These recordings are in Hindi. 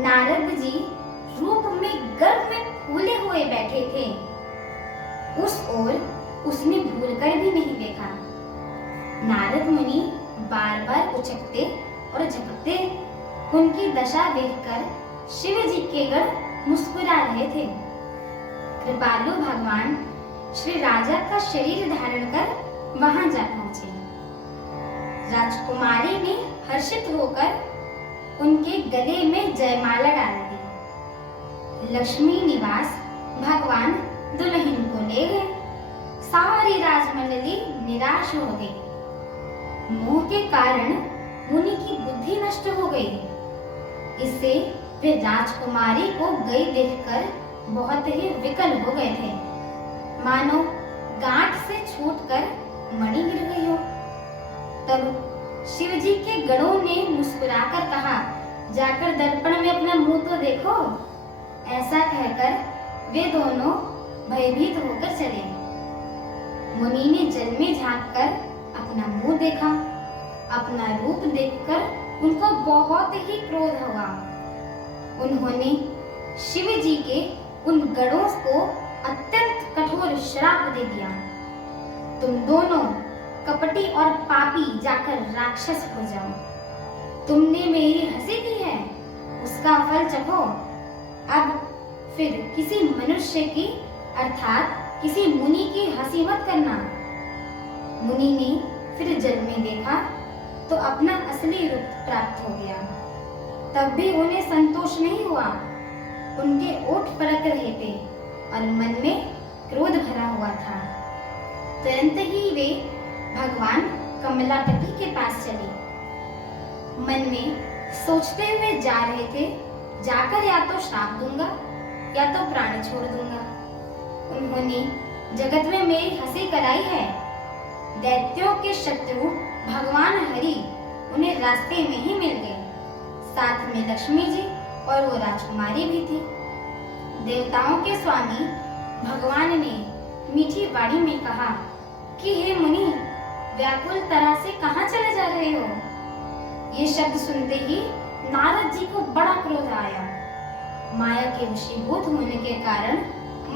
नारद जी रूप में गर्भ में फूले हुए बैठे थे, उस ओर उसने भूलकर भी नहीं देखा। नारद मुनि बार बार उचकते और झपकते उनकी दशा देखकर शिव जी के गण मुस्कुरा रहे थे। कृपालु भगवान श्री राजा का शरीर धारण कर वहां जा पहुंचे। राजकुमारी ने हर्षित होकर उनके गले में जयमाला डाल दी। लक्ष्मी निवास भगवान दुल्हन को ले गए। सारी राजमंडली निराश हो गई। मोह के कारण मुनि की बुद्धि नष्ट हो गई। इससे वे राजकुमारी को गई देखकर बहुत ही विकल हो गए थे, मानो गांठ से छूटकर मणि गिर गई हो। तब शिव जी के गणों ने मुस्कुराकर कहा, जाकर दर्पण में अपना मुंह तो देखो। ऐसा कहकर वे दोनों भयभीत होकर चले। मुनि ने जल में झांककर अपना मुंह देखा। अपना रूप देखकर उनको बहुत ही क्रोध हुआ। उन्होंने शिव जी के उन गणों को अत्यंत कठोर श्राप दे दिया। तुम दोनों कपटी और पापी जाकर राक्षस हो जाओ। तुमने मेरी हंसी की है, उसका फल चखो। अब फिर किसी मनुष्य की अर्थात किसी मुनि की हंसी मत करना। मुनि ने फिर जल में देखा तो अपना असली रूप प्राप्त हो गया। तब भी उन्हें संतोष नहीं हुआ। उनके ओठ फड़क रहे थे और मन में क्रोध भरा हुआ था। तुरंत ही वे भगवान कमलापति के पास चले। मन में सोचते हुए जा रहे थे जाकर या तो श्राप दूंगा या तो प्राण छोड़ दूंगा। उन्होंने जगत में मेरी हंसी कराई है। दैत्यों के शत्रु भगवान हरि उन्हें रास्ते में ही मिल गए। साथ में लक्ष्मी जी और वो राजकुमारी भी थी। देवताओं के स्वामी भगवान ने मीठी वाणी में कहा कि हे मुनि, व्याकुल तरह से कहाँ चले जा रहे हो? ये शब्द सुनते ही नारद जी को बड़ा क्रोध आया। माया के वशीभूत होने के कारण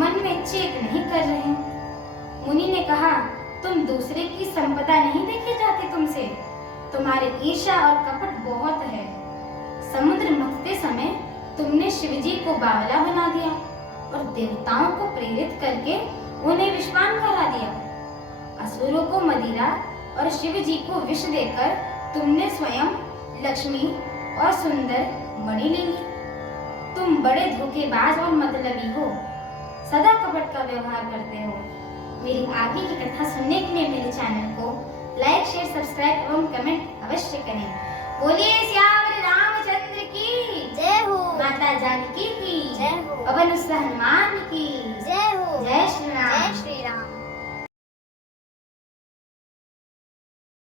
मन में चेत नहीं कर रहे। मुनि ने कहा, तुम दूसरे की संपदा नहीं देखे जाते तुमसे? तुम्हारे ईर्ष्या और कपट बहुत है। समुद्र मथते समय तुमने शिवजी को बावला बना दिया और देवताओं को प्रेरित करके उन्हें विषपान करा दिया। असुरों को मदिरा और शिवजी को विष देकर तुमने स्वयं लक्ष्मी और सुंदर मणि ले ली। तुम बड़े धोखेबाज और मतलबी हो, सदा कपट का व्यवहार करते हो। मेरी आगे की कथा सुनने के लिए मेरे चैनल को लाइक, शेयर, सब्सक्राइब एवं कमेंट अवश्य करें। बोलिए श्याम रामचंद्र की जय हो। माता जानकी की जय हो। पवन सुत हनुमान की जय हो। जय श्री राम।